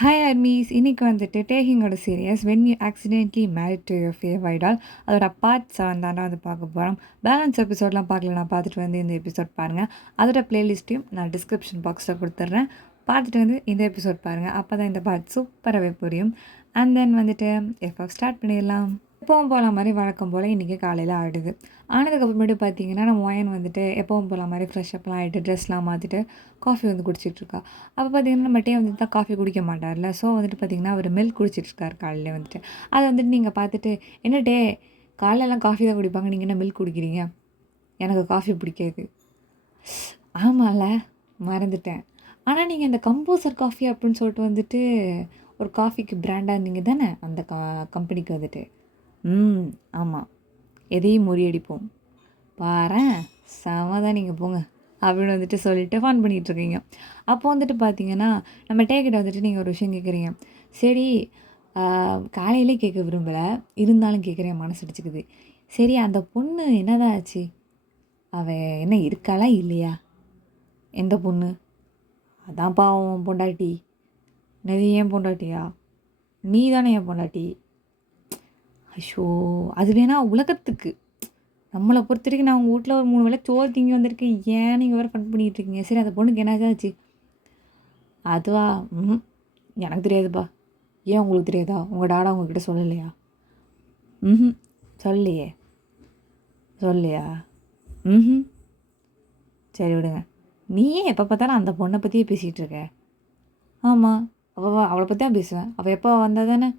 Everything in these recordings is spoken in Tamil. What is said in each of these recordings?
ஹாய் அர்மீஸ், இன்னைக்கு வந்துட்டு டேக்கிங்கோட series when you accidentally married to your favourite all அதோட பார்ட் 7 தானே வந்து பார்க்க போகிறோம். பேலன்ஸ் எபிசோட்லாம் பார்க்கலாம், பார்த்துட்டு வந்து இந்த எபிசோட் பாருங்கள். அதோட பிளேலிஸ்ட்டையும் நான் டிஸ்கிரிப்ஷன் பாக்ஸில் கொடுத்துட்றேன். பார்த்துட்டு வந்து இந்த எபிசோட் பாருங்கள், அப்போ தான் இந்த பார்ட் சூப்பராகவே புரியும். அண்ட் தென் வந்துட்டு எப்போ ஸ்டார்ட் பண்ணிடலாம். எப்பவும் போல மாதிரி வழக்கம் போல் இன்றைக்கி காலையில் ஆகிடுது. ஆனதுக்கப்புறமேட்டு பார்த்தீங்கன்னா நம்ம ஒயன் வந்துட்டு எப்பவும் போல மாதிரி ஃப்ரெஷ்அப்லாம் ஆகிட்டு ட்ரெஸ்லாம் மாற்றிட்டு காஃபி வந்து குடிச்சிட்ருக்கா. அப்போ பார்த்தீங்கன்னா நம்ம டே வந்துட்டு தான் காஃபி குடிக்க மாட்டார்ல, ஸோ வந்துட்டு பார்த்திங்கன்னா அவர் மில்க் குடிச்சிட்ருக்கார் காலையில் வந்துட்டு. அதை வந்துட்டு நீங்கள் பார்த்துட்டு, என்ன டே காலையிலலாம் காஃபி தான் குடிப்பாங்க, நீங்கள் என்ன மில்க் குடிக்கிறீங்க, எனக்கு காஃபி பிடிக்காது. ஆமாம்ல, மறந்துட்டேன். ஆனால் நீங்கள் இந்த கம்போசர் காஃபி அப்படின்னு சொல்லிட்டு வந்துட்டு ஒரு காஃபிக்கு பிராண்டாக இருந்தீங்க தானே அந்த கம்பெனிக்கு வந்துட்டு. ஆமாம், எதையும் முறியடிப்போம், பாரேன் செம தான், நீங்கள் போங்க அப்படின்னு வந்துட்டு சொல்லிட்டு ஃபன் பண்ணிகிட்ருக்கீங்க. அப்போ வந்துட்டு பார்த்தீங்கன்னா நம்ம டேக்கிட்ட வந்துட்டு நீங்கள் ஒரு விஷயம் கேட்குறீங்க. சரி, காலையிலே கேட்க விரும்பலை, இருந்தாலும் கேட்குறேன், மனசு அடிச்சுக்குது. சரி, அந்த பொண்ணு என்னதான் ஆச்சு, அவள் என்ன இருக்காளா இல்லையா? எந்த பொண்ணு? அதான் பாவம் பொண்டாட்டி. என்னது ஏன் பொண்டாட்டியா? நீ தானே என் பொண்டாட்டி. ஐயோ, அது வேணா உலகத்துக்கு, நம்மளை பொறுத்த வரைக்கும் நான் உங்கள் வீட்டில் ஒரு 3 வேளை சோறு திங்கி வந்திருக்கேன், ஏன் நீங்கள் வேறு ஃபன் பண்ணிகிட்டு இருக்கீங்க? சரி, அந்த பொண்ணுக்கு என்னாச்சாச்சு? அதுவா? எனக்கு தெரியாதுப்பா. ஏன் உங்களுக்கு தெரியாதா? உங்கள் டாடா உங்ககிட்ட சொல்லலையா? சொல்லையே. சொல்லையா? சரி விடுங்க. நீ ஏன் எப்போ பார்த்தாலும் அந்த பொண்ணை பற்றியே பேசிகிட்டு இருக்க? ஆமாம், அவளை பற்றி தான் பேசுவேன். அவள் எப்போ வந்தால் தானே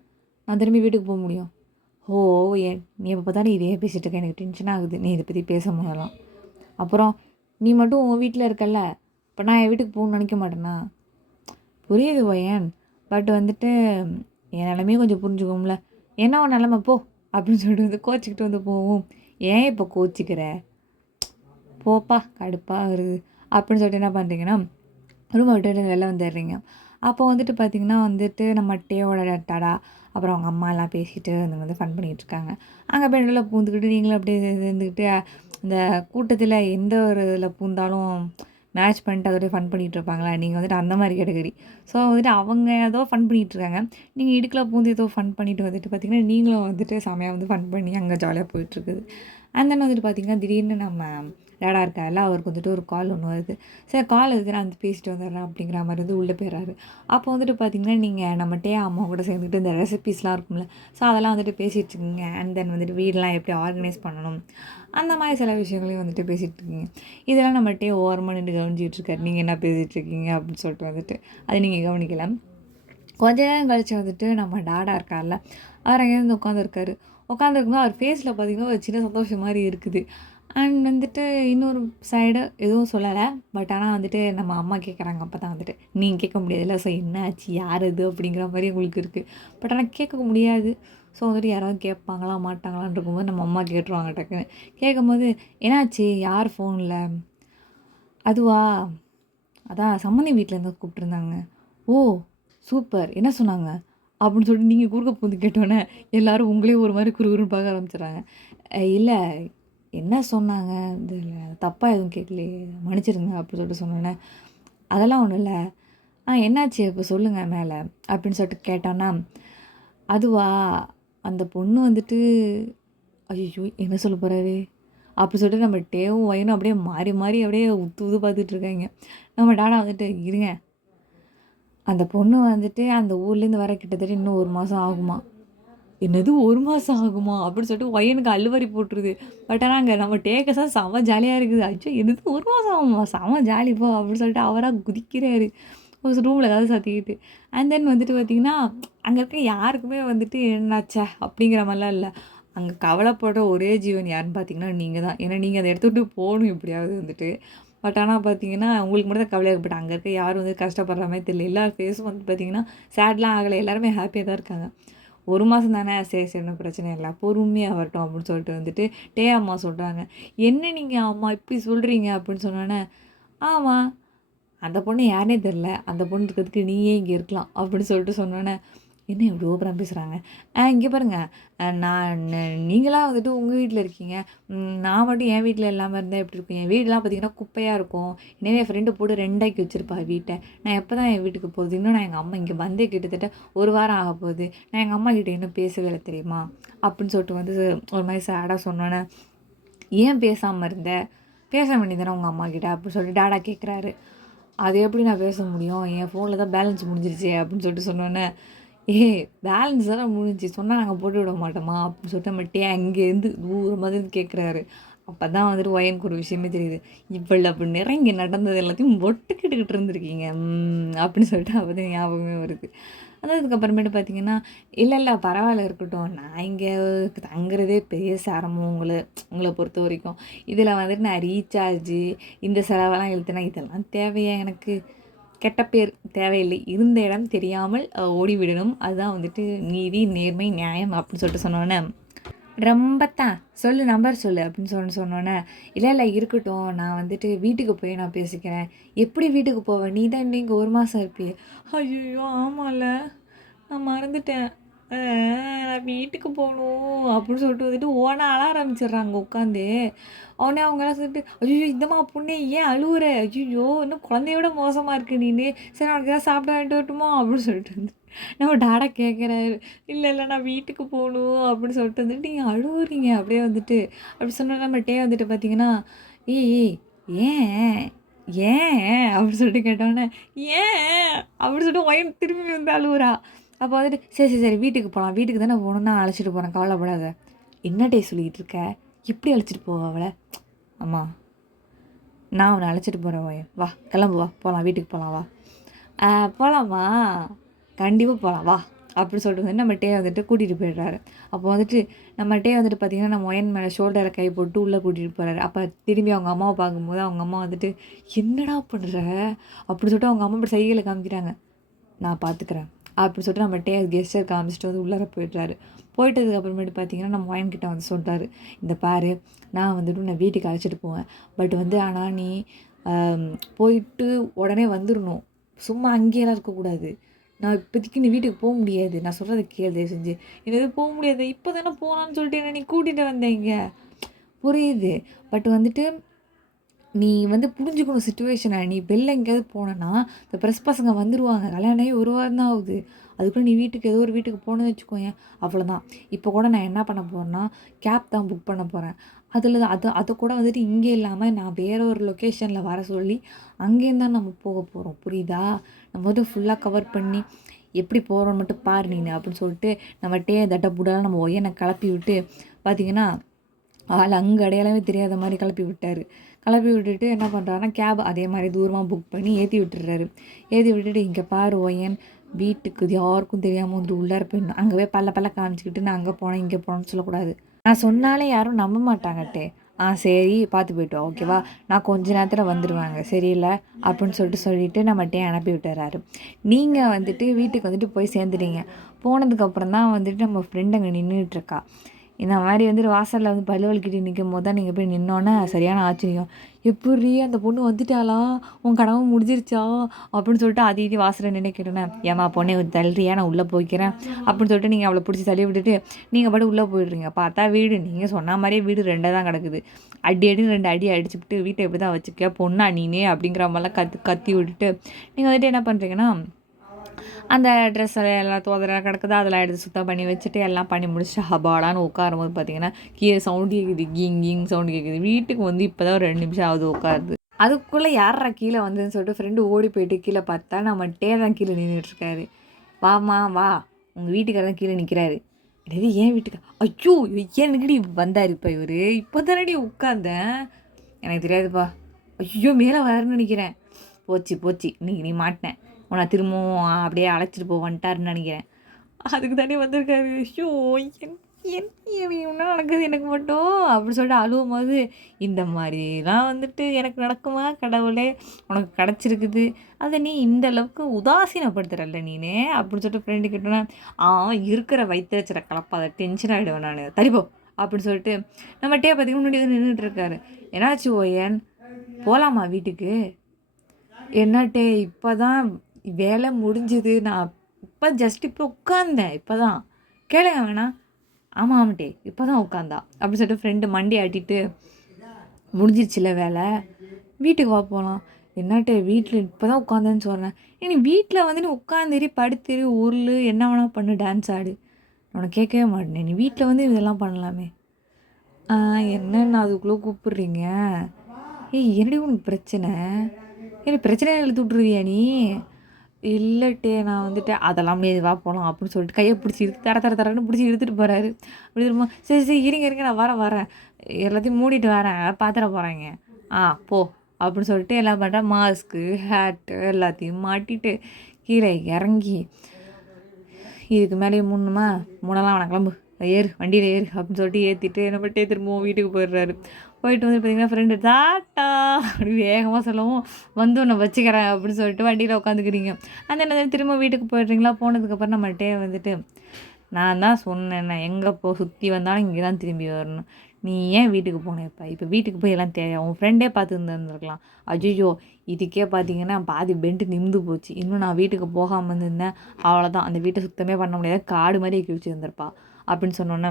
நான் திரும்பி வீட்டுக்கு போக முடியும். ஓ, நீ எப்போ பார்த்தாலும் இதே பேசிகிட்டு இருக்க, எனக்கு டென்ஷன் ஆகுது நீ இதை பற்றி பேச போதெல்லாம். அப்புறம் நீ மட்டும் உன் வீட்டில் இருக்கல்ல, இப்போ நான் என் வீட்டுக்கு போகணும்னு நினைக்க மாட்டேன்னா? புரியுது ஒயன், பட் வந்துட்டு என் நிலமையே கொஞ்சம் புரிஞ்சுக்கோம்ல. என்ன உன் நிலமை போ அப்படின்னு சொல்லிட்டு வந்து கோச்சிக்கிட்டு வந்து போவோம். ஏன் இப்போ கோச்சிக்கிற? போப்பா, கடுப்பாக வருது அப்படின்னு சொல்லிட்டு என்ன பண்ணுறீங்கன்னா ரூமை விட்டுட்டு வெளில வந்துடுறீங்க. அப்போ வந்துட்டு பார்த்திங்கன்னா வந்துட்டு நம்ம டேவோட டாடா அப்புறம் அவங்க அம்மாலாம் பேசிட்டு அந்த வந்து ஃபன் பண்ணிகிட்ருக்காங்க. அங்கே போய் நடுவில் பூந்துக்கிட்டு நீங்களும் அப்படியே இருந்துக்கிட்டு அந்த கூட்டத்தில் எந்த ஒரு இதில் பூந்தாலும் மேட்ச் பண்ணிட்டு அதோடய ஃபன் பண்ணிகிட்டு இருப்பாங்களா, நீங்கள் வந்துட்டு அந்த மாதிரி கேட்டகரி. ஸோ வந்துட்டு அவங்க ஏதோ ஃபன் பண்ணிகிட்ருக்காங்க, நீங்கள் இடுக்கில் பூந்து ஏதோ ஃபன் பண்ணிவிட்டு வந்துட்டு பார்த்திங்கன்னா நீங்களும் வந்துட்டு செமையாக வந்து ஃபன் பண்ணி அங்கே ஜாலியாக போயிட்டுருக்குது. அண்ட் தென் வந்துட்டு பார்த்திங்கன்னா திடீர்னு நம்ம டேடா இருக்கார்ல, அவருக்கு வந்துட்டு ஒரு கால் ஒன்று வருது. சரி, கால் வருது, நான் வந்து பேசிட்டு வந்துடுறேன் அப்படிங்கிற மாதிரி வந்து உள்ளே போயிடுறாரு. அப்போ வந்துட்டு பார்த்திங்கன்னா நீங்கள் நம்ம டே அம்மா கூட சேர்ந்துட்டு இந்த ரெசிபீஸ்லாம் இருக்கும்ல, ஸோ அதெல்லாம் வந்துட்டு பேசிகிட்டு இருக்கீங்க. அண்ட் தென் வந்துட்டு வீடெலாம் எப்படி ஆர்கனைஸ் பண்ணணும், அந்த மாதிரி சில விஷயங்களையும் வந்துட்டு பேசிகிட்டு இருக்கீங்க. இதெல்லாம் நம்ம டே ஓரமாக நின்று கவனிச்சிட்ருக்காரு, நீங்கள் என்ன பேசிகிட்ருக்கீங்க அப்படின்னு சொல்லிட்டு வந்துட்டு அதை நீங்கள் கவனிக்கலாம். கொஞ்ச நேரம் கழிச்சு வந்துட்டு நம்ம டாடா இருக்கார்ல, அவர் அங்கேருந்து உட்காந்துருக்காரு. உட்காந்துருக்கும்போது அவர் ஃபேஸில் பார்த்திங்கன்னா ஒரு சின்ன சந்தோஷம் மாதிரி இருக்குது. அண்ட் வந்துட்டு இன்னொரு சைடு எதுவும் சொல்லலை, பட் ஆனால் வந்துட்டு நம்ம அம்மா கேட்குறாங்க. அப்போ தான் வந்துட்டு நீங்கள் கேட்க முடியாதுல்ல, ஸோ என்ன ஆச்சு, யார் இது அப்படிங்கிற மாதிரி உங்களுக்கு இருக்குது. பட் ஆனால் கேட்க முடியாது. ஸோ வந்துட்டு யாராவது கேட்பாங்களா மாட்டாங்களான்னு இருக்கும்போது நம்ம அம்மா கேட்டுருவாங்க. டக்குன்னு கேட்கும்போது என்னாச்சு, யார் ஃபோனில்? அதுவா, அதான் சம்மந்தி வீட்டிலேருந்து கூப்பிட்ருந்தாங்க. ஓ சூப்பர், என்ன சொன்னாங்க அப்படின்னு சொல்லிட்டு நீங்கள் குறுக்க பூந்து கேட்டோன்னே எல்லோரும் உங்களே ஒரு மாதிரி குறுகுறுன்னு பார்க்க ஆரம்பிச்சிடுறாங்க. இல்லை, என்ன சொன்னாங்க, இது தப்பாக எதுவும் கேட்கலையே, மன்னிச்சிருங்க அப்படின்னு சொல்லிட்டு சொன்னோன்னே, அதெல்லாம் ஒன்றும் இல்லை, என்னாச்சு இப்போ சொல்லுங்கள் மேலே அப்படின்னு சொல்லிட்டு கேட்டோன்னா, அதுவா, அந்த பொண்ணு வந்துட்டு, ஐயோ என்ன சொல்ல போகிறாரு அப்படி சொல்லிட்டு நம்ம டேவும் வயனும் அப்படியே மாறி மாறி அப்படியே உத்து பார்த்துட்ருக்காங்க. நம்ம டாடா வந்துட்டு, இருங்க, அந்த பொண்ணு வந்துட்டு அந்த ஊர்லேருந்து வர கிட்டத்தட்ட இன்னும் 1 மாதம் ஆகுமா. என்னது 1 மாதம் ஆகுமா அப்படின்னு சொல்லிட்டு ஒயனுக்கு அள்ளுவரி போட்டுருது. பட் ஆனால் அங்கே நம்ம டேக்கஸாக செம ஜாலியாக இருக்குது. அச்சோ, என்னது 1 மாதம் ஆகுமா, செம ஜாலி போ அப்படின்னு சொல்லிட்டு அவராக குதிக்கிறாரு ஒரு ரூமில் ஏதாவது சத்திக்கிட்டு. அண்ட் தென் வந்துட்டு பார்த்திங்கன்னா அங்கே இருக்க யாருக்குமே வந்துட்டு என்னாச்சா அப்படிங்கிற மாதிரிலாம் இல்லை. அங்கே கவலைப்படுற ஒரே ஜீவன் யாருன்னு பார்த்தீங்கன்னா நீங்கள் தான். ஏன்னா நீங்கள் அதை எடுத்துகிட்டு போகணும் எப்படியாவது வந்துட்டு. பட் ஆனால் பார்த்தீங்கன்னா உங்களுக்கு மட்டும் தான் கவலையாக பட் அங்கே இருக்க யாரும் வந்து கஷ்டப்படுற மாதிரி தெரியல. எல்லா ஃபேஸும் வந்து பார்த்திங்கன்னா சேட்லாம் ஆகலை, எல்லாருமே ஹாப்பியாக தான் இருக்காங்க. 1 மாதம் தானே, சரி சரி ஒன்றும் பிரச்சனை இல்லை, பொறுமையாக வரட்டும் அப்படின்னு சொல்லிட்டு வந்துட்டு டே அம்மா சொல்கிறாங்க. என்ன நீங்கள் அம்மா இப்படி சொல்கிறீங்க அப்படின்னு சொன்னோன்னே, ஆமாம், அந்த பொண்ணு யாருனே தெரில, அந்த பொண்ணு இருக்கிறதுக்கு நீயே இங்கே இருக்கலாம் அப்படின்னு சொல்லிட்டு சொன்னோன்னே, என்ன இப்படி ஓப்பனாக பேசுகிறாங்க? இங்கே பாருங்கள், நீங்களாக வந்துட்டு உங்கள் வீட்டில் இருக்கீங்க. நான் மட்டும் என் வீட்டில் இல்லாமல் இருந்தால் எப்படி இருக்கும்? என் வீடெலாம் பார்த்தீங்கன்னா குப்பையாக இருக்கும். எனவே என் ஃப்ரெண்டு போட்டு 2ஆக்கி வச்சுருப்பா வீட்டை. நான் எப்போ தான் என் வீட்டுக்கு போகுது? இன்னும் நான் எங்கள் அம்மா இங்கே வந்தே கிட்டத்தட்ட 1 வாரம் ஆக போகுது. நான் எங்கள் அம்மா கிட்டே இன்னும் பேசவே இல்லை தெரியுமா? அப்படின்னு சொல்லிட்டு வந்து ஒரு மாதிரி சேடாக சொன்னோன்னே, ஏன் பேசாமல் இருந்த? பேச வேண்டியதானே உங்கள் அம்மா கிட்ட அப்படின்னு சொல்லிட்டு டாடா கேட்குறாரு. அது எப்படி நான் பேச முடியும்? என் ஃபோனில் தான் பேலன்ஸ் முடிஞ்சிருச்சு அப்படின்னு சொல்லிட்டு சொன்னோன்னே, பேலன்ஸ் தானே முடிஞ்சிச்சு, சொன்னால் நாங்கள் போட்டு விட மாட்டோமா அப்படின்னு சொல்லிட்டு நம்மகிட்டே அங்கேருந்து தூரமாக இருந்து கேட்குறாரு. அப்போ தான் வந்துட்டு ஒயனுக்கு ஒரு விஷயமே தெரியுது. இவ்வளவு நேரம் இங்கே நடந்தது எல்லாத்தையும் ஒட்டுக்கிட்டுக்கிட்டு இருந்திருக்கீங்க அப்படின்னு சொல்லிட்டு அப்போ தான் ஞாபகமே வருது. அதுக்கப்புறமேட்டு பார்த்தீங்கன்னா, இல்லை பரவாயில்ல இருக்கட்டும், நான் இங்கே தங்குறதே பெரிய சிரமம் உங்களை பொறுத்த வரைக்கும். இதில் வந்துட்டு நான் ரீசார்ஜு இந்த செலவெல்லாம் இழுத்தேன்னா இதெல்லாம் தேவையா எனக்கு? கெட்ட பேர் தேவையில்லை. இருந்த இடம் தெரியாமல் ஓடிவிடணும். அதுதான் வந்துட்டு நீதி, நேர்மை, நியாயம் அப்படின்னு சொல்லிட்டு சொன்னோன்னே, ரொம்ப தான் சொல்லு, நம்பர் சொல்லு அப்படின்னு சொன்னோன்னே, இல்லை இருக்கட்டும், நான் வந்துட்டு வீட்டுக்கு போய் நான் பேசிக்கிறேன். எப்படி வீட்டுக்கு போவேன்? நீ தான் இன்னும் இங்கே 1 மாதம் இருப்பியே. ஐயோ ஆமாம்ல, நான் மறந்துட்டேன். நான் வீட்டுக்கு போகணும் அப்படின்னு சொல்லிட்டு வந்துட்டு ஓன அழ ஆரம்பிச்சிடுறாங்க உட்காந்து. உடனே அவங்களாம் சொல்லிட்டு, ஐயோ இந்தம்மா பொண்ணே ஏன் அழுவுற? ஐயோ இன்னும் குழந்தையோட மோசமாக இருக்கு நீனு. சரி உனக்கு ஏதாவது சாப்பிட வாங்கிட்டு வரட்டுமா அப்படின்னு சொல்லிட்டு வந்து நம்ம டாடா கேட்குறாரு. இல்லை நான் வீட்டுக்கு போகணும் அப்படின்னு சொல்லிட்டு வந்துட்டு நீங்கள் அழுவுறீங்க அப்படியே வந்துட்டு. அப்படி சொன்னால் நம்மகிட்டே வந்துட்டு பார்த்தீங்கன்னா, ஏய் ஏன் ஏன் அப்படின்னு சொல்லிட்டு கேட்டோன்னே, ஏன் அப்படின்னு சொல்லிட்டு ஒயன் திரும்பி வந்து அழுவுறா. அப்போ வந்துட்டு சரி வீட்டுக்கு போகலாம், வீட்டுக்கு தானே போகணும், நான் அழைச்சிட்டு போகிறேன், கவலைப்படாத. என்னடே சொல்லிக்கிட்டு இருக்க? எப்படி அழைச்சிட்டு போவ அவளை? அம்மா நான் அவனை அழைச்சிட்டு போகிறேன் ஒயன், வா கிளம்பு, வா போகலாம், வீட்டுக்கு போகலாம், வா. போகலாமா? கண்டிப்பாக போகலாம், வா அப்படின்னு சொல்லிட்டு வந்து நம்மகிட்டே வந்துட்டு கூட்டிகிட்டு போயிடுறாரு. அப்போ வந்துட்டு நம்மகிட்டே வந்துட்டு பார்த்திங்கன்னா நம்ம ஒயன் மேலே ஷோல்டரை கை போட்டு உள்ளே கூட்டிகிட்டு போகிறாரு. அப்போ திரும்பி அவங்க அம்மாவை பார்க்கும்போது அவங்க அம்மா வந்துட்டு, என்னடா பண்ணுற அப்படின்னு சொல்லிட்டு அவங்க அம்மா இப்படி சைகையில் காமிக்கிறாங்க. நான் பார்த்துக்கிறேன் அப்படின்னு சொல்லிட்டு நம்மகிட்டே கெஸ்டர் காமிச்சிட்டு வந்து உள்ளார போயிடுறாரு. போயிட்டதுக்கப்புறமேட்டு பார்த்தீங்கன்னா நம்ம ஒயன்கிட்ட வந்து சொல்கிறாரு, இந்த பாரு, நான் வந்துட்டு நான் வீட்டுக்கு அழைச்சிட்டு போவேன். பட் வந்து ஆனால் நீ போயிட்டு உடனே வந்துடணும், சும்மா அங்கேயெல்லாம் இருக்கக்கூடாது. நான் இப்போதைக்கு நீ வீட்டுக்கு போக முடியாது, நான் சொல்கிறத கேளு தயவு செஞ்சு. என்னது போக முடியாது? இப்போ தானே போகலான்னு சொல்லிட்டு என்ன நீ கூட்டிகிட்டு வந்தீங்க, புரியுது. பட் வந்துட்டு நீ வந்து புரிஞ்சுக்கணும் சிச்சுவேஷனை. நீ வெளில எங்கேயாவது போனேன்னா இந்த ப்ரெஸ் பசங்க வந்துடுவாங்க. கல்யாணம் ஆகி 1 வாரம் தான் ஆகுது. அதுக்குள்ளே நீ வீட்டுக்கு ஏதோ ஒரு வீட்டுக்கு போகணுன்னு வச்சுக்கோயேன், அவ்வளோதான். இப்போ கூட நான் என்ன பண்ண போகிறேன்னா கேப் தான் புக் பண்ண போகிறேன். அதை கூட வந்துட்டு இங்கே இல்லாமல் நான் வேறு ஒரு லொக்கேஷனில் வர சொல்லி அங்கேருந்து தான் நம்ம போக போகிறோம், புரியுதா? நம்ம வந்து ஃபுல்லாக கவர் பண்ணி எப்படி போகிறோன்னு மட்டும் பாரு நீனு அப்படின்னு சொல்லிட்டு நம்மகிட்டே தட்ட புடலாம் நம்ம ஒய்யனை கிளப்பி விட்டு பார்த்தீங்கன்னா ஆள் அங்கே அடையாளமே தெரியாத மாதிரி கிளப்பி விட்டார். கிளப்பி விட்டுட்டு என்ன பண்ணுறாருன்னா கேப் அதே மாதிரி தூரமாக புக் பண்ணி ஏற்றி விட்டுறாரு. ஏற்றி விட்டுட்டு இங்கே பாரு ஒயன், வீட்டுக்கு யாருக்கும் தெரியாமல் வந்துட்டு உள்ளார போயிடணும். அங்கே போய் பல்ல காமிச்சிக்கிட்டு நான் அங்கே போனேன் இங்கே போனேன்னு சொல்லக்கூடாது. நான் சொன்னாலே யாரும் நம்ப மாட்டாங்கட்டே. சரி பார்த்து போய்ட்டோம், ஓகேவா? நான் கொஞ்ச நேரத்தில் வந்துடுவாங்க, சரியில்லை அப்படின்னு சொல்லிட்டு நம்மகிட்டே அனுப்பி விட்டுறாரு. நீங்கள் வந்துட்டு வீட்டுக்கு வந்துட்டு போய் சேர்ந்துட்டீங்க. போனதுக்கப்புறம் தான் வந்துட்டு நம்ம ஃப்ரெண்டு அங்கே நின்றுட்டுருக்கா. இந்த மாதிரி வந்துட்டு வாசலில் வந்து பல்லு வலிக்கிட்டு நிற்கும் போது தான் நீங்கள் போய் நின்னோன்னே சரியான ஆச்சரியம். எப்படி அந்த பொண்ணு வந்துட்டாளா, உன் கனவு முடிஞ்சிருச்சா அப்படின்னு சொல்லிட்டு இது வாசலில் நின்று கேட்டேன். ஏமா பொண்ணை தள்ளுறியா, நான் உள்ளே போய்க்கிறேன் அப்படின்னு சொல்லிட்டு நீங்கள் அவளை பிடிச்சி தள்ளி விட்டுட்டு நீங்கள் பாட்டு உள்ளே போயிடுறீங்க. பார்த்தா வீடு நீங்கள் சொன்ன மாதிரியே வீடு 2 தான் கிடக்குது. அடின்னு 2 அடி அடிச்சுவிட்டு வீட்டை எப்படி தான் வச்சுக்க பொண்ணா நீனே அப்படிங்கிற மாதிரிலாம் கத்தி விட்டுட்டு நீங்கள் வந்துட்டு என்ன பண்ணுறீங்கன்னா அந்த ட்ரெஸ் எல்லாம் தோதெல்லாம் கிடக்குது, அதெல்லாம் எடுத்து சுத்தம் பண்ணி வச்சுட்டு எல்லாம் பண்ணி முடிச்சுட்டு ஹபாடான்னு உட்காரும்போது பார்த்தீங்கன்னா கீழே சவுண்டு கேட்குது, கிங் சவுண்டு கேட்குது. வீட்டுக்கு வந்து இப்போ தான் ஒரு 2 நிமிஷம் ஆகுது உட்காருது. அதுக்குள்ளே யாரா கீழே வந்ததுன்னு சொல்லிட்டு ஃப்ரெண்டு ஓடி போயிட்டு கீழே பார்த்தா நம்மகிட்டே தான் கீழே நின்றுட்டுருக்காரு. வாமா வா, உங்கள் வீட்டுக்காரர் கீழே நிற்கிறாரு. என்னது ஏன் வீட்டுக்கு? ஐயோ ஏன்னுக்கடி வந்தார் இப்போ இவர்? இப்போ தானடி உட்காந்தேன், எனக்கு தெரியாதுப்பா. ஐயோ மேலே வரேன்னு நினைக்கிறேன். போச்சு இன்னைக்கு நீ மாட்டினேன், உன்னை திரும்பவும் அப்படியே அழைச்சிட்டு போவான்ட்டாருன்னு நினைக்கிறேன். அதுக்கு தானே வந்திருக்காரு. ஐயோ என்ன நடக்குது எனக்கு மட்டும் அப்படி சொல்லிட்டு அழுவும் போது, இந்த மாதிரிலாம் வந்துட்டு எனக்கு நடக்குமா கடவுளே, உனக்கு கிடச்சிருக்குது, அதை நீ இந்த அளவுக்கு உதாசீனப்படுத்துறல்ல நீனே அப்படின்னு சொல்லிட்டு ஃப்ரெண்டு கிட்டோன்னா, இருக்கிற வயிற்றுச்சரை கலப்பாத, டென்ஷன் ஆகிடுவேன் நான், தரிப்போ அப்படின்னு சொல்லிட்டு நம்மகிட்டே பார்த்திங்கன்னா முன்னாடி வந்து நின்றுட்டு இருக்காரு. என்னாச்சு ஓயன், போகலாமா வீட்டுக்கு? என்னட்டே இப்போ தான் வேலை முடிஞ்சுது, நான் ஜஸ்ட் இப்போ உட்காந்தேன் இப்போ தான் கேளுங்க வேணாம். ஆமாம் ஆமாட்டே இப்போ தான் உட்காந்தா அப்படின்னு சொல்லிட்டு ஃப்ரெண்டு மண்டி ஆட்டிட்டு முடிஞ்சிருச்சுல வேலை, வீட்டுக்கு வா போகலாம். என்னாட்டே வீட்டில் இப்போ தான் உட்காந்தேன்னு சொன்னேன். நீ வீட்டில் வந்து நீ உட்காந்துரு படுத்துரு உருளு என்ன வேணால் பண்ணு டான்ஸ் ஆடு, உனக்கு கேட்கவே மாட்டேனே, நீ வீட்டில் வந்து இதெல்லாம் பண்ணலாமே. என்னென்ன அதுக்குள்ளே கூப்பிட்றீங்க? ஏய் என்னடி உனக்கு பிரச்சனை? ஏய் பிரச்சனையை இழுத்து விட்ருவியா நீ? இல்லட்டே நான் வந்துட்டு அதெல்லாம் முடியாது வா போகலாம் அப்படின்னு சொல்லிட்டு கையை பிடிச்சி இழுத்து தரன்னு பிடிச்சி இழுத்துட்டு போகிறாரு. அப்படி திரும்ப சரி சரி இருங்க நான் வரேன் எல்லாத்தையும் மூடிட்டு வரேன் பார்த்துட போகிறாங்க. போ அப்படின்னு சொல்லிட்டு எல்லாம் பண்ணுறேன். மாஸ்க்கு ஹேட்டு எல்லாத்தையும் மாட்டிட்டு கீழே இறங்கி இதுக்கு மேலே மூணெல்லாம் வேணாம் கிளம்பு ஏறு வண்டியில் ஏறு அப்படின்னு சொல்லிட்டு ஏற்றிட்டு என்ன பண்ணிட்டே திரும்பவும் வீட்டுக்கு போயிடுறாரு. போயிட்டு வந்து பார்த்திங்கன்னா ஃப்ரெண்டு டாட்டா அப்படி வேகமாக சொல்லவும் வந்து உன்னை வச்சுக்கிறேன் அப்படின்னு சொல்லிட்டு வண்டியில் உட்காந்துக்கிறீங்க. அந்த என்ன திரும்ப வீட்டுக்கு போயிடுறீங்களா? போனதுக்கப்புறம் நம்மள்கிட்டே வந்துட்டு நான் தான் சொன்னேன், நான் எங்கே சுற்றி வந்தாலும் இங்கே தான் திரும்பி வரணும், நீ ஏன் வீட்டுக்கு போனேன்? இப்போ வீட்டுக்கு போய் எல்லாம் தேவையா? உன் ஃப்ரெண்டே பார்த்து இருந்திருக்கலாம். அஜிஜோ இதுக்கே பார்த்தீங்கன்னா பாதி பெண்டு நிமிந்து போச்சு. இன்னும் நான் வீட்டுக்கு போகாமல் இருந்திருந்தேன் அவ்வளோதான், அந்த வீட்டை சுத்தமே பண்ண முடியாது, காடு மாதிரி கிழிச்சிருந்திருப்பா அப்படின்னு சொன்னோன்னே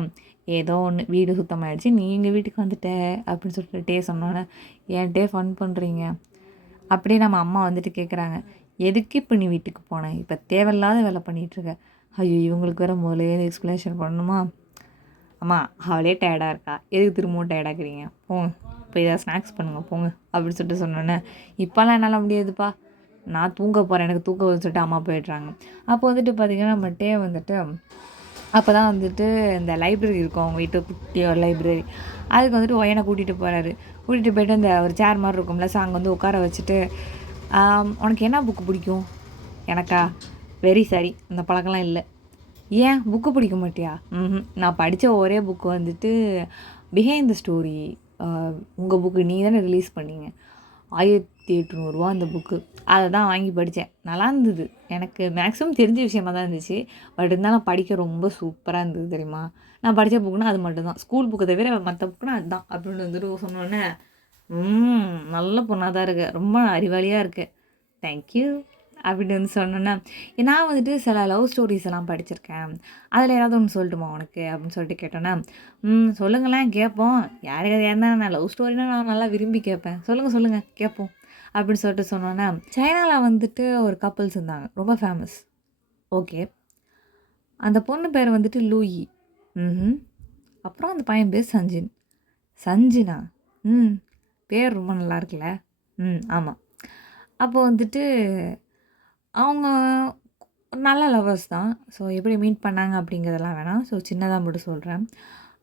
ஏதோ ஒன்று வீடு சுத்தமாகிடுச்சு, நீ எங்கள் வீட்டுக்கு வந்துட்ட அப்படின்னு சொல்லிட்டு சொன்னோன்னே ஏன்ட்டே ஃபன் பண்ணுறீங்க அப்படியே நம்ம அம்மா வந்துட்டு கேட்குறாங்க, எதுக்கு இப்போ நீ வீட்டுக்கு போனேன்? இப்போ தேவையில்லாத வேலை பண்ணிகிட்ருக்க. ஐயோ இவங்களுக்கு வேறு முதலே எக்ஸ்ப்ளனேஷன் பண்ணணுமா? அம்மா அவளே டயர்டாக இருக்கா, எதுக்கு திரும்பவும் டயர்டாகிறீங்க, போங்க இப்போ ஏதாவது ஸ்நாக்ஸ் பண்ணுங்கள் போங்க அப்படின்னு சொல்லிட்டு சொன்னோன்னே இப்போல்லாம் என்னால் முடியாதுப்பா, நான் தூங்க போகிறேன், எனக்கு தூக்க வச்சுட்டு அம்மா போயிடுறாங்க. அப்போ வந்துட்டு பார்த்திங்கன்னா நம்மகிட்டே வந்துட்டு அப்போ தான் வந்துட்டு இந்த லைப்ரரி இருக்கும் அவங்க வீட்டு குட்டி ஒரு லைப்ரரி, அதுக்கு வந்துட்டு ஒயனை கூட்டிகிட்டு போகிறாரு. கூட்டிகிட்டு போய்ட்டு இந்த ஒரு சேர் மாதிரி இருக்கும்ல, ஸோ அங்கே வந்து உட்கார வச்சுட்டு உனக்கு என்ன புக்கு பிடிக்கும்? எனக்கா வெரி சாரி அந்த பழக்கம்லாம் இல்லை. ஏன் புக்கு பிடிக்க மாட்டியா? நான் படித்த ஒரே புக்கு வந்துட்டு பிஹைண்ட் த ஸ்டோரி, உங்கள் புக்கு நீ தானே ரிலீஸ் பண்ணீங்க, 1800 அந்த புக்கு, அதை தான் வாங்கி படித்தேன். நல்லா இருந்தது, எனக்கு மேக்ஸிமம் தெரிஞ்ச விஷயமாக தான் இருந்துச்சு, பட் இருந்தாலும் படிக்க ரொம்ப சூப்பராக இருந்தது தெரியுமா. நான் படித்த புக்குன்னா அது மட்டும்தான், ஸ்கூல் புக்கை தவிர மற்ற புக்குன்னா அதுதான் அப்படின்னு வந்துட்டு சொன்னோன்னே நல்ல பொண்ணாக தான் இருக்கு, ரொம்ப அறிவாளியாக இருக்கு, தேங்க்யூ அப்படின்னு வந்து சொன்னோன்னா நான் வந்துட்டு சில லவ் ஸ்டோரிஸ் எல்லாம் படிச்சிருக்கேன், அதில் ஏதாவது ஒன்று சொல்லட்டுமா உனக்கு அப்படின்னு சொல்லிட்டு கேட்டோன்னா சொல்லுங்களேன் கேட்போம், யாருக்கு ஏன்னா நான் லவ் ஸ்டோரினா நான் நல்லா விரும்பி கேட்பேன், சொல்லுங்கள் கேட்போம் அப்படின்னு சொல்லிட்டு சொன்னோன்னா சைனாவில் வந்துட்டு ஒரு கப்புள்ஸ் இருந்தாங்க ரொம்ப ஃபேமஸ். ஓகே, அந்த பொண்ணு பேர் வந்துட்டு லூயி. அப்புறம் அந்த பையன் பேர் சஞ்சினா. பேர் ரொம்ப நல்லா இருக்குல்ல. ஆமாம். அப்போ வந்துட்டு அவங்க நல்ல லவ்வர்ஸ் தான். ஸோ எப்படி மீட் பண்ணாங்க அப்படிங்கிறதெல்லாம் வேணாம், ஸோ சின்னதாக மட்டும் சொல்கிறேன்.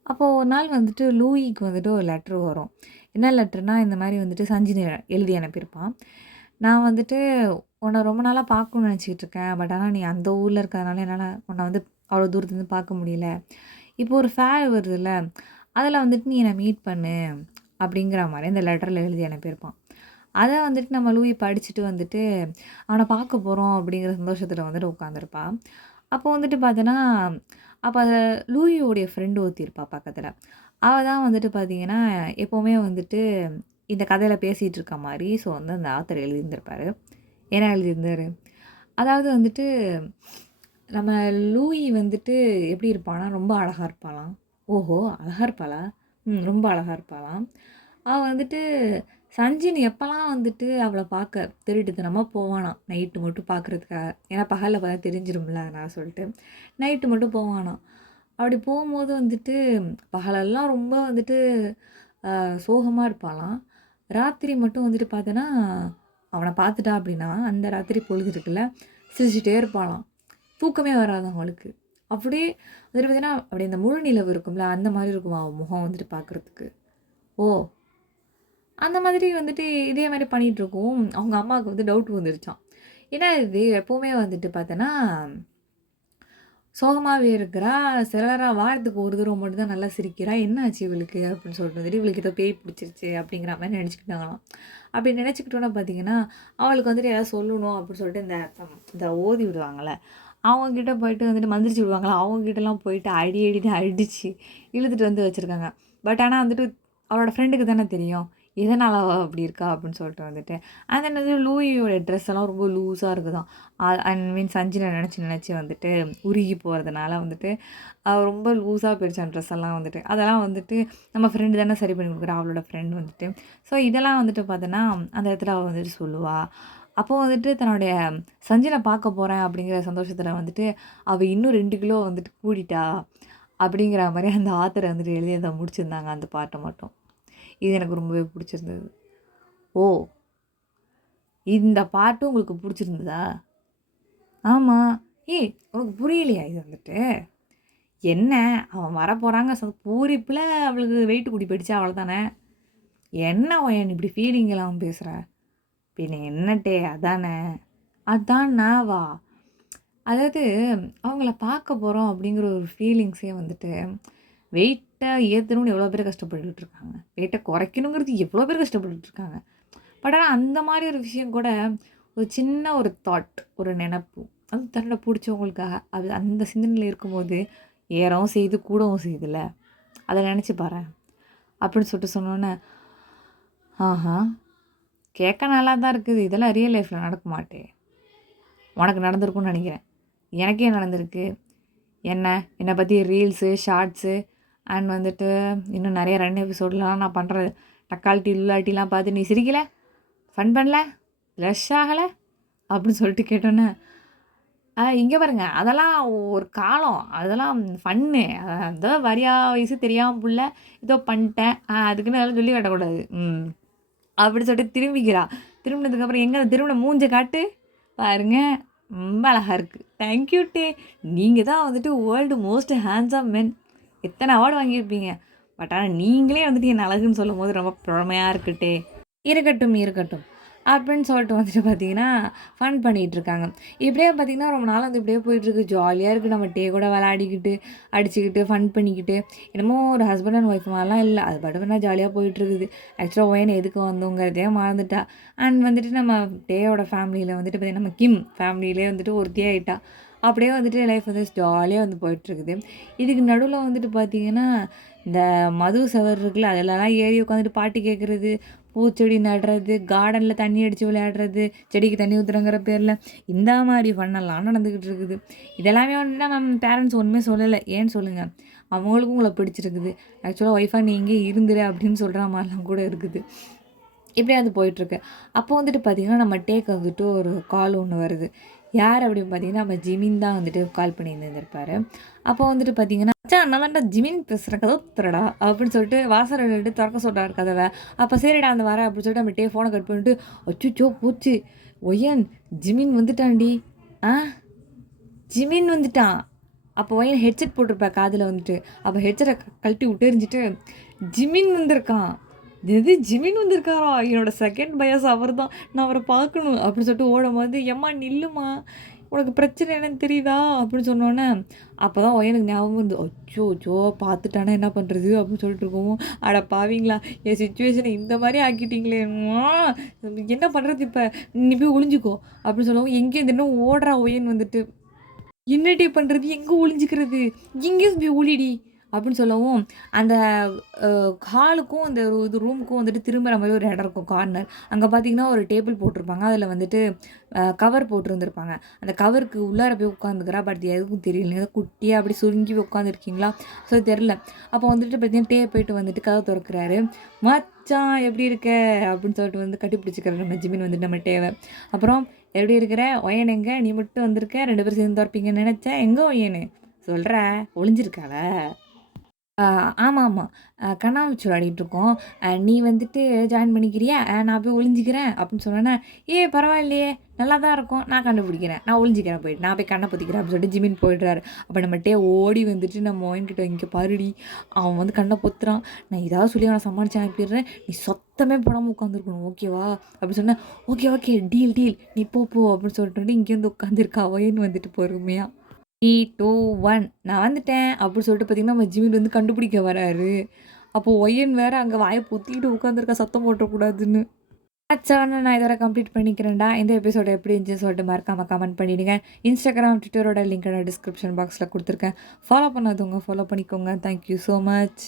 அப்போது ஒரு நாள் வந்துட்டு லூயிக்கு வந்துட்டு ஒரு லெட்ரு வரும். என்ன லெட்ருனால் இந்த மாதிரி வந்துட்டு சஞ்சினி எழுதி அனுப்பியிருப்பான். நான் வந்துட்டு உன்னை ரொம்ப நாளாக பார்க்கணுன்னு நினச்சிக்கிட்டு இருக்கேன், பட் ஆனால் நீ அந்த ஊரில் இருக்கிறதுனால என்னால் உன்னை வந்து அவ்வளோ தூரத்துலேருந்து பார்க்க முடியல. இப்போ ஒரு ஃபேர் வருதுல்ல, அதில் வந்துட்டு நீ என்னை மீட் பண்ணு அப்படிங்கிற மாதிரி இந்த லெட்டரில் எழுதி அனுப்பியிருப்பான். அதை வந்துட்டு நம்ம லூயி படிச்சுட்டு வந்துட்டு அவனை பார்க்க போகிறோம் அப்படிங்கிற சந்தோஷத்தில் வந்துட்டு உட்காந்துருப்பா. அப்போ வந்துட்டு பார்த்தோன்னா அப்போ அதை லூயியோடைய ஃப்ரெண்டு ஒருத்திருப்பா பக்கத்தில். அவள் தான் வந்துட்டு பார்த்திங்கன்னா எப்போவுமே வந்துட்டு இந்த கதையில் பேசிகிட்டு இருக்க மாதிரி. ஸோ வந்து அந்த ஆத்தர் எழுதியிருந்திருப்பார். என்ன எழுதியிருந்தார், அதாவது வந்துட்டு நம்ம லூயி வந்துட்டு எப்படி இருப்பானா, ரொம்ப அழகாக இருப்பாளாம். ஓஹோ அழகாக இருப்பாளா? ரொம்ப அழகாக இருப்பாளாம். அவள் வந்துட்டு சஞ்சின் எப்போல்லாம் வந்துட்டு அவளை பார்க்க திருட்டுத்தனமாக போவானாம் நைட்டு மட்டும் பார்க்குறதுக்காக. ஏன்னா பகலில் பார்த்தா தெரிஞ்சிரும்ல நான் சொல்லிட்டு நைட்டு மட்டும் போவானாம். அப்படி போகும்போது வந்துட்டு பகலெல்லாம் ரொம்ப வந்துட்டு சோகமாக இருப்பாளாம். ராத்திரி மட்டும் வந்துட்டு பார்த்தோன்னா அவனை பார்த்துட்டா அப்படின்னா அந்த ராத்திரி பொழுது இருக்குல்ல சிரிச்சுட்டே இருப்பாளாம். தூக்கமே வராது அவளுக்கு. அப்படியே வந்துட்டு பார்த்தீங்கன்னா அப்படி இந்த முழு நிலவு இருக்கும்ல அந்த மாதிரி இருக்கும் அவன் முகம் வந்துட்டு பார்க்குறதுக்கு. ஓ அந்த மாதிரி வந்துட்டு இதே மாதிரி பண்ணிகிட்ருக்கோம். அவங்க அம்மாவுக்கு வந்து டவுட் வந்துருச்சான். ஏன்னா இது எப்போவுமே வந்துட்டு பார்த்தோன்னா சோகமாகவே இருக்கிறா, சிலராக வாரத்துக்கு ஒரு தடவை மட்டும் தான் நல்லா சிரிக்கிறா, என்ன ஆச்சு இவளுக்கு அப்படின்னு சொல்லிட்டு வந்துட்டு இவளுக்கு ஏதோ பேய் பிடிச்சிருச்சு அப்படிங்கிற மாதிரி நினச்சிக்கிட்டாங்களாம். அப்படி நினச்சிக்கிட்டோன்னா பார்த்தீங்கன்னா அவளுக்கு வந்துட்டு ஏதாவது சொல்லணும் அப்படின்னு சொல்லிட்டு இந்த ஓதி விடுவாங்கள்ல அவங்கக்கிட்ட போயிட்டு வந்துட்டு மந்திரிச்சு விடுவாங்களா, அவங்கக்கிட்டலாம் போயிட்டு அடின்னு அடித்து இழுத்துட்டு வந்து வச்சுருக்காங்க. பட் ஆனால் வந்துட்டு அவளோட ஃப்ரெண்டுக்கு தானே தெரியும் எதனால் அவள் அப்படி இருக்கா அப்படின்னு சொல்லிட்டு வந்துட்டு அந்த என்னது லூயியோட ட்ரெஸ் எல்லாம் ரொம்ப லூஸாக இருக்குதாம். மீன் சஞ்சினை நினச்சி வந்துட்டு உருகி போகிறதுனால வந்துட்டு ரொம்ப லூஸாக போயிடுச்சு அந்த ட்ரெஸ் எல்லாம் வந்துட்டு. அதெல்லாம் வந்துட்டு நம்ம ஃப்ரெண்டு தானே சரி பண்ணி கொடுக்குறா, அவளோட ஃப்ரெண்ட் வந்துட்டு. ஸோ இதெல்லாம் வந்துட்டு பார்த்தோன்னா அந்த இடத்துல அவள் வந்துட்டு சொல்லுவாள். அப்போது வந்துட்டு தன்னுடைய சஞ்சினை பார்க்க போகிறேன் அப்படிங்கிற சந்தோஷத்தில் வந்துட்டு அவள் இன்னும் 2 கிலோ வந்துட்டு கூடிட்டா அப்படிங்கிற மாதிரி அந்த ஆத்தரை வந்துட்டு எழுதி அதை முடிச்சிருந்தாங்க அந்த பாட்டை மட்டும். இது எனக்கு ரொம்பவே பிடிச்சிருந்தது. ஓ, இந்த பாட்டு உங்களுக்கு பிடிச்சிருந்ததா? ஆமாம். ஏய், உனக்கு புரியலையா இது வந்துட்டு? என்ன அவன் வரப்போகிறாங்க பூரிப்பில் அவளுக்கு வெயிட் கூடி போயிடுச்சா அவ்வளோதானே? என்ன ஒயன் இப்படி ஃபீலிங் எல்லாம் பேசுகிற? பின்ன என்னட்டே அதானே? அதான்னா வா. அதாவது அவங்கள பார்க்க போகிறோம் அப்படிங்கிற ஒரு ஃபீலிங்ஸே வந்துட்டு வெயிட்டை ஏற்றணும்னு எவ்வளோ பேர் கஷ்டப்பட்டுக்கிட்டு இருக்காங்க, வெயிட்டை குறைக்கணுங்கிறது எவ்வளோ பேர் கஷ்டப்பட்டுட்டு இருக்காங்க. பட் ஆனால் அந்த மாதிரி ஒரு விஷயம் கூட ஒரு சின்ன ஒரு தாட், ஒரு நினப்பு, அது தன்னோட பிடிச்சவங்களுக்காக அது அந்த சிந்தனையில் இருக்கும்போது ஏறவும் செய்து கூடவும் செய்யுதுல்ல, அதை நினச்சி பாரு அப்படின்னு சொல்லிட்டு சொன்னோன்னே ஆஹா, கேட்க நல்லா தான் இருக்குது. இதெல்லாம் ரியல் லைஃப்பில் நடக்க மாட்டே. உனக்கு நடந்திருக்குன்னு நினைக்கிறேன். எனக்கே நடந்திருக்கு. என்னை பற்றி ரீல்ஸு, ஷார்ட்ஸு அண்ட் வந்துட்டு இன்னும் நிறைய ரன் எபிசோட்லாம் நான் பண்ணுறது டக்கால்ட்டி இல்லாட்டிலாம் பார்த்து நீ சிரிக்கலை, ஃபன் பண்ணல, ப்ளஷ் ஆகலை அப்படின்னு சொல்லிட்டு கேட்டோன்னே இங்கே பாருங்க, அதெல்லாம் ஒரு காலம், அதெல்லாம் ஃபன்னு. அதான் வரியா வயசு தெரியாமல் புள்ள ஏதோ பண்ணிட்டேன் அதுக்குன்னு அதெல்லாம் சொல்லி காட்டக்கூடாது அப்படி சொல்லிட்டு திரும்பிக்கிறா. திரும்பினதுக்கப்புறம் எங்கே திரும்பின மூஞ்சை காட்டு பாருங்க, ரொம்ப அழகாக இருக்குது. தேங்க்யூ டே, நீங்கள் தான் வந்துட்டு வேர்ல்டு மோஸ்ட் ஹேண்ட்ஸம் மென். எத்தனை அவார்டு வாங்கியிருப்பீங்க. பட் ஆனால் நீங்களே வந்துட்டு என் அழகுன்னு சொல்லும் போது ரொம்ப பெருமையாக இருக்குட்டே. இருக்கட்டும் அப்படின்னு சொல்லிட்டு வந்துட்டு பார்த்தீங்கன்னா ஃபன் பண்ணிகிட்ருக்காங்க. இப்படியே பார்த்திங்கன்னா ரொம்ப நாள் வந்து இப்படியே போயிட்டுருக்கு. ஜாலியாக இருக்குது. நம்ம டே கூட விளையாடிக்கிட்டு அடிச்சுக்கிட்டு ஃபன் பண்ணிக்கிட்டு என்னமோ ஒரு ஹஸ்பண்ட் அண்ட் ஒய்ஃப் மாதிரிலாம் இல்லை. அது பாட்டுக்கு ஜாலியாக போயிட்டுருக்குது. ஆக்சுவலாக ஒயன் எதுக்கு வந்தோங்கிறதே மறந்துட்டா. அண்ட் வந்துட்டு நம்ம டேயோட ஃபேமிலியில் வந்துட்டு பார்த்திங்கன்னா நம்ம கிம் ஃபேமிலியிலே வந்துட்டு ஒருத்தியாகிட்டா. அப்படியே வந்துட்டு லைஃப் வந்து ஜாலியாக வந்து போயிட்டுருக்குது. இதுக்கு நடுவில் வந்துட்டு பார்த்திங்கன்னா இந்த மது சவர் இருக்குல்ல, அதிலலாம் ஏறி உட்காந்துட்டு பாட்டு கேட்குறது, பூச்செடி நடுறது, கார்டனில் தண்ணி அடித்து விளையாடுறது, செடிக்கு தண்ணி ஊற்றுறங்கிற பேரில் இந்த மாதிரி ஃபன்னெல்லாம் நடந்துக்கிட்டு இருக்குது. இதெல்லாமே வந்துட்டு நம்ம பேரண்ட்ஸ் ஒன்றுமே சொல்லலை. ஏன்னு சொல்லுங்கள், அவங்களுக்கும் உங்களை பிடிச்சிருக்குது. ஆக்சுவலாக ஒய்ஃபாக நீ இங்கே இருந்துரு அப்படின்னு சொல்கிற மாதிரிலாம் கூட இருக்குது. இப்படியே அது போயிட்டுருக்கு. அப்போ வந்துட்டு பார்த்திங்கன்னா நம்ம டேக்கு வந்துட்டு ஒரு கால் ஒன்று வருது. யார் அப்படின்னு பார்த்தீங்கன்னா நம்ம ஜிமின் தான் வந்துட்டு கால் பண்ணியிருந்திருப்பார். அப்போ வந்துட்டு பார்த்தீங்கன்னா நான் தான்டா ஜிமின் பேசுகிற கதவை திறடா அப்படின்னு சொல்லிட்டு வாசல் எடுத்து திறக்க சொல்கிறார் கதவை. அப்போ சரிடா அந்த வரேன் அப்படின்னு சொல்லிட்டு நம்ம டே ஃபோனை கட் பண்ணிட்டு அச்சுச்சோ போச்சு ஒய்யன் ஜிமின் வந்துட்டான்டி. ஜிமின் வந்துட்டான். அப்போ ஒய்யன் ஹெட்செட் போட்டிருப்பேன் காதில் வந்துட்டு. அப்போ ஹெட்செட்டை கழட்டி விட்டெறிஞ்சிட்டு ஜிமின் வந்திருக்கான். எது ஜிமின் வந்திருக்காரா, என்னோட செகண்ட் பயஸ் அவர் தான், நான் அவரை பார்க்கணும் அப்படின்னு சொல்லிட்டு ஓடும் போது எம்மா நில்லுமா, உனக்கு பிரச்சனை என்னன்னு தெரியுதா அப்படின்னு சொன்னோன்னே அப்போ தான் எனக்கு ஞாபகம் வந்து அச்சோ பார்த்துட்டானா என்ன பண்ணுறது அப்படின்னு சொல்லிட்டு இருக்கோம். அட பாவீங்களா, என் சுச்சுவேஷனை இந்த மாதிரி ஆக்கிட்டீங்களேம்மா, என்ன பண்ணுறது இப்போ, நீ போய் ஒளிஞ்சிக்கோ அப்படின்னு சொல்லவும் எங்கேயும் இன்னும் ஓடுறா ஒயன் வந்துட்டு. என்னடி பண்ணுறது, எங்கே ஒளிஞ்சிக்கிறது, எங்கேயும் போய் ஒளிடி அப்படின்னு சொல்லவும் அந்த ஹாலுக்கும் அந்த இது ரூமுக்கும் வந்துட்டு திரும்புகிற மாதிரி ஒரு இடம் இருக்கும் கார்னர். அங்கே பார்த்தீங்கன்னா ஒரு டேபிள் போட்டிருப்பாங்க. அதில் வந்துட்டு கவர் போட்டிருந்துருப்பாங்க. அந்த கவருக்கு உள்ளார போய் உட்காந்துக்கிறா. பட் எதுக்கும் தெரியல, ஏதோ குட்டியாக அப்படி சுருங்கி உட்காந்துருக்கீங்களா, ஸோ தெரில. அப்போ வந்துட்டு பார்த்தீங்கன்னா டே போயிட்டு வந்துட்டு கதை திறக்கிறாரு. மச்சான் எப்படி இருக்க அப்படின்னு சொல்லிட்டு வந்து கட்டி பிடிச்சிக்கிறாரு நம்ம ஜிமின் வந்துட்டு நம்ம டேவை. அப்புறம் எப்படி இருக்கிற, ஒயன் எங்கே, நீ மட்டும் வந்திருக்க, 2 பேரும் சேர்ந்து திறப்பீங்கன்னு நினச்சேன், எங்கே ஒயனு சொல்கிற, ஒளிஞ்சிருக்காவ. ஆமாம் கண்ணாமூச்சி விளையாடிட்டுருக்கோம், நீ வந்துட்டு ஜாயின் பண்ணிக்கிறியா, நான் போய் ஒளிஞ்சிக்கிறேன் அப்படின்னு சொன்னேன்னா பரவாயில்லையே நல்லா தான் இருக்கும், நான் கண்டுபிடிக்கிறேன், நான் ஒளிஞ்சிக்கிறேன், போயிட்டு நான் போய் கண்ணை பொத்திக்கிறேன் அப்படின்னு சொல்லிட்டு ஜிமின் போயிடுறாரு. அப்போ நம்மகிட்டே ஓடி வந்துட்டு நம்ம ஓயின்கிட்ட இங்கே பாருடி அவன் வந்து கண்ணை பொத்துறான், நான் ஏதாவது சொல்லி அவனை சமாளிச்சு அனுப்பிடுறேன், நீ சொத்தமே போடாமல் உட்காந்துருக்கணும் ஓகேவா அப்படின்னு சொன்னேன். ஓகே டீல் நீ போ அப்படின்னு சொல்லிட்டு இங்கே வந்து உட்காந்துருக்கா ஒயின் வந்துட்டு பொறுமையாக. 3, 2, 1 நான் வந்துட்டேன் அப்படின்னு சொல்லிட்டு பார்த்தீங்கன்னா நம்ம ஜிமின் வந்து கண்டுபிடிக்க வராரு. அப்போது ஒயன் வேறு அங்கே வாயை பொத்திக்கிட்டு உட்காந்துருக்கா சத்தம் போட்டக்கூடாதுன்னு. நான் இதோட கம்ப்ளீட் பண்ணிக்கிறேன்டா. இந்த எபிசோட எப்படி இருந்துச்சுன்னு சொல்லிட்டு மறக்காமல் கமெண்ட் பண்ணிவிடுங்க. இன்ஸ்டாகிராம் ட்விட்டரோட லிங்க் டிஸ்கிரிப்ஷன் பாக்ஸில் கொடுத்துருக்கேன். ஃபாலோ பண்ணாதவங்க ஃபாலோ பண்ணிக்கோங்க. Thank you so much.